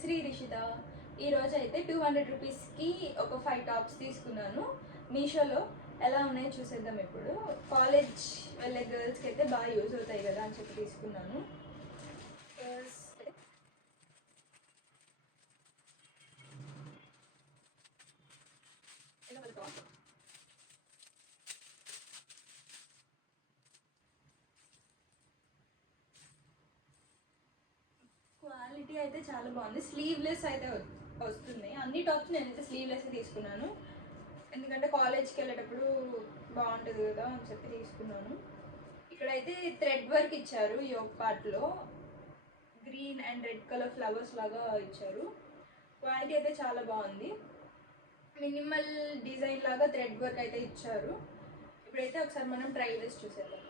శ్రీ రిషిత. ఈరోజు అయితే 200 రూపీస్కి ఒక 5 టాప్స్ తీసుకున్నాను మీషోలో. ఎలా ఉన్నాయో చూసేద్దాం. ఇప్పుడు కాలేజ్ వెళ్ళే గర్ల్స్కి అయితే బాగా యూజ్ అవుతాయి కదా అని చెప్పి తీసుకున్నాను. క్వాలిటీ అయితే చాలా బాగుంది. స్లీవ్లెస్ అయితే వస్తుంది. అన్ని టాప్స్ నేనైతే స్లీవ్లెస్ తీసుకున్నాను, ఎందుకంటే కాలేజ్కి వెళ్ళేటప్పుడు బాగుంటుంది కదా అని చెప్పి తీసుకున్నాను. ఇక్కడైతే థ్రెడ్ వర్క్ ఇచ్చారు. యోగ్ పార్ట్లో green and red colour flowers లాగా ఇచ్చారు. క్వాలిటీ అయితే చాలా బాగుంది. మినిమల్ డిజైన్ లాగా థ్రెడ్ వర్క్ అయితే ఇచ్చారు. ఇప్పుడైతే ఒకసారి మనం ట్రై చేసి చూసేద్దాం.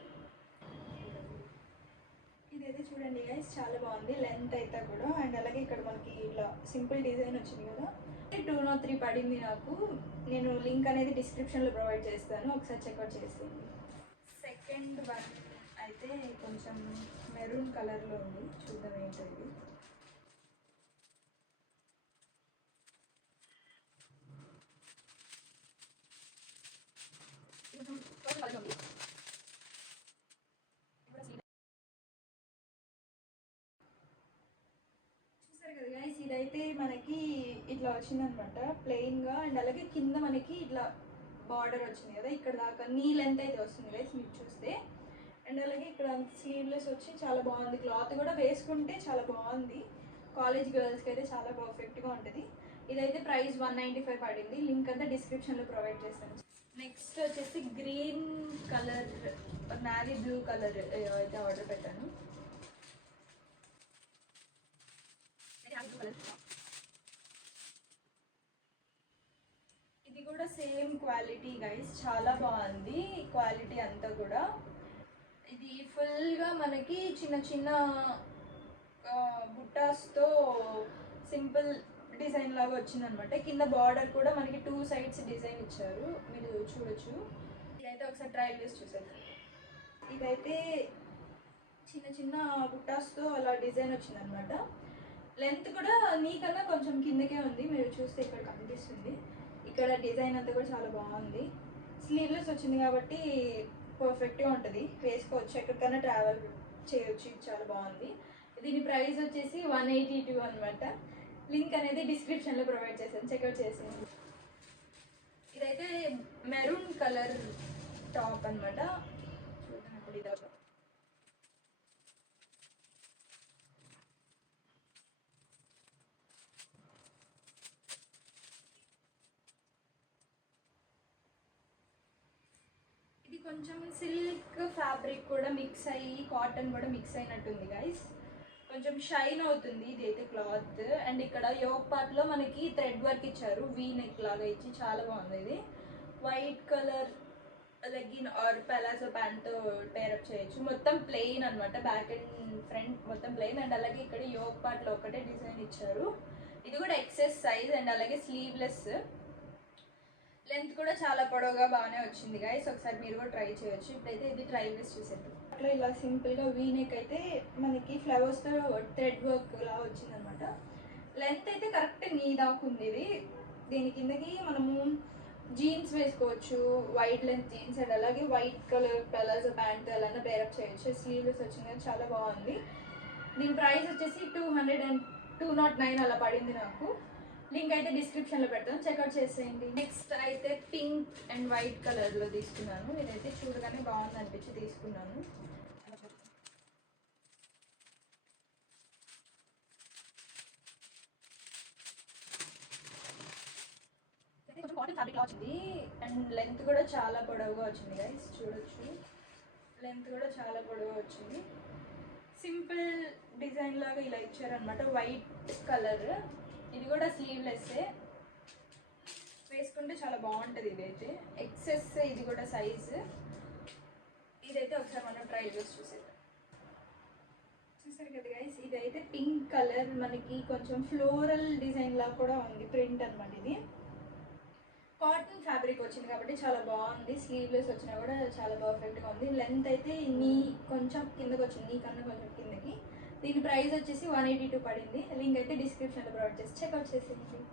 ఇదైతే చూడండి గైస్, చాలా బాగుంది. లెంత్ అయితే కూడా, అండ్ అలాగే ఇక్కడ మనకి ఇట్లా సింపుల్ డిజైన్ వచ్చింది కదా. 203 పడింది నాకు. నేను లింక్ అనేది డిస్క్రిప్షన్లో ప్రొవైడ్ చేస్తాను, ఒకసారి చెక్అవుట్ చేసేయండి. సెకండ్ వన్ అయితే కొంచెం మెరూన్ కలర్లో ఉంది. చూద్దాం ఏంటది. చూసారు కదా గైస్, ఇదైతే మనకి ఇట్లా వచ్చిందనమాట ప్లెయిన్గా, అండ్ అలాగే కింద మనకి ఇట్లా బార్డర్ వచ్చింది కదా ఇక్కడ దాకా. నీ లెంత్ అయితే వస్తుంది గైస్ మీరు చూస్తే. అండ్ అలాగే ఇక్కడ స్లీవ్లెస్ వచ్చి చాలా బాగుంది. క్లాత్ కూడా వేసుకుంటే చాలా బాగుంది. కాలేజ్ గర్ల్స్కి అయితే చాలా పర్ఫెక్ట్గా ఉంటుంది. ఇదైతే ప్రైస్ 195 పడింది. లింక్ అంతా డిస్క్రిప్షన్లో ప్రొవైడ్ చేస్తాను. నెక్స్ట్ వచ్చేసి green colour, navy blue colour అయితే ఆర్డర్ పెట్టాను. ఇది కూడా సేమ్ క్వాలిటీ గైస్, చాలా బాగుంది క్వాలిటీ అంతా కూడా. ఇది ఫుల్గా మనకి చిన్న చిన్న బుట్టాస్తో సింపుల్ డిజైన్ లాగా వచ్చిందనమాట. కింద బార్డర్ కూడా మనకి 2 సైడ్స్ డిజైన్ ఇచ్చారు, మీరు చూడొచ్చు. ఇదైతే ఒకసారి ట్రయల్ వేసి చూసేద్దాం. ఇదైతే చిన్న చిన్న బుట్టాస్తో అలా డిజైన్ వచ్చిందనమాట. లెంత్ కూడా నీకన్నా కొంచెం కిందకే ఉంది, మీరు చూస్తే ఇక్కడ కనిపిస్తుంది. ఇక్కడ డిజైన్ అంతా కూడా చాలా బాగుంది. స్లీవ్లెస్ వచ్చింది కాబట్టి పర్ఫెక్ట్గా ఉంటుంది, వేసుకోవచ్చు, ఎక్కడికైనా ట్రావెల్ చేయొచ్చు. ఇది చాలా బాగుంది. దీని ప్రైస్ వచ్చేసి 182 అనమాట. లింక్ అనేది డిస్క్రిప్షన్లో ప్రొవైడ్ చేశాను, చెక్అవుట్ చేసేయండి. ఇదైతే మెరూన్ కలర్ టాప్ అనమాట. చూద్దాం ఇప్పుడు ఇదాకా. ఇది కొంచెం సిల్క్ ఫ్యాబ్రిక్ కూడా మిక్స్ అయ్యి కాటన్ కూడా మిక్స్ అయినట్టుంది గైస్. కొంచెం షైన్ అవుతుంది ఇది అయితే క్లాత్. అండ్ ఇక్కడ యోగ్ పార్ట్లో మనకి థ్రెడ్ వర్క్ ఇచ్చారు, వీ నెక్ లాగా ఇచ్చి చాలా బాగుంది. ఇది white colour legging or palazzo ప్యాంట్తో పేరప్ చేయొచ్చు. మొత్తం ప్లెయిన్ అనమాట, బ్యాక్ అండ్ ఫ్రంట్ మొత్తం ప్లెయిన్. అండ్ అలాగే ఇక్కడ యోగ్ పార్ట్లో ఒకటే డిజైన్ ఇచ్చారు. ఇది కూడా ఎక్సెస్ సైజ్, అండ్ అలాగే స్లీవ్లెస్. లెంత్ కూడా చాలా పొడవుగా బాగానే వచ్చింది గైస్, ఒకసారి మీరు కూడా ట్రై చేయొచ్చు. ఇప్పుడైతే ఇది ట్రై చేసి చూసేద్దాం. అట్లా ఇలా సింపుల్గా వీ నెక్ అయితే మనకి ఫ్లవర్స్తో థ్రెడ్ వర్క్ లా వచ్చిందనమాట. లెంత్ అయితే కరెక్ట్ నీ దాకుంది ఇది. దీని కిందకి మనము జీన్స్ వేసుకోవచ్చు, వైట్ లెంత్ జీన్స్, అండ్ అలాగే వైట్ కలర్ ప్లాజో ప్యాంట్ అలా పేరప్ చేయొచ్చు. స్లీవ్లెస్ వచ్చింది, చాలా బాగుంది. దీని ప్రైస్ వచ్చేసి 209 అలా పడింది నాకు. లింక్ అయితే డిస్క్రిప్షన్లో పెడతాను, చెక్అవుట్ చేసేయండి. నెక్స్ట్ అయితే పింక్ అండ్ వైట్ కలర్లో తీసుకున్నాను. ఇదైతే చూడగానే బాగుంది అనిపించి తీసుకున్నాను. కొంచెం కాటన్ ఫ్యాబ్రిక్ వచ్చింది, అండ్ లెంత్ కూడా చాలా పొడవుగా వచ్చింది గైస్, చూడొచ్చు. లెంత్ కూడా చాలా పొడవుగా వచ్చింది. సింపుల్ డిజైన్ లాగా ఇలా ఇచ్చారనమాట, వైట్ కలర్. ఇది కూడా స్లీవ్లెస్సే, వేసుకుంటే చాలా బాగుంటుంది. ఇదైతే ఎక్సెస్, ఇది కూడా సైజు. ఇదైతే ఒకసారి మనం ట్రై చేసి చూసేద్దాం. చూసారు కదా గైస్, ఇదైతే పింక్ కలర్, మనకి కొంచెం ఫ్లోరల్ డిజైన్ లా కూడా ఉంది, ప్రింట్ అనమాట. ఇది కాటన్ ఫ్యాబ్రిక్ వచ్చింది కాబట్టి చాలా బాగుంది. స్లీవ్లెస్ వచ్చినా కూడా చాలా పర్ఫెక్ట్గా ఉంది. లెంత్ అయితే నీ కొంచెం కిందకి వచ్చింది, నీ కన్నా కొంచెం కిందకి. దీని ప్రైస్ వచ్చేసి 182 పడింది. లింక్ అయితే డిస్క్రిప్షన్లో ప్రొవైడ్ చేసి చెక్అవుట్ చేసేయండి.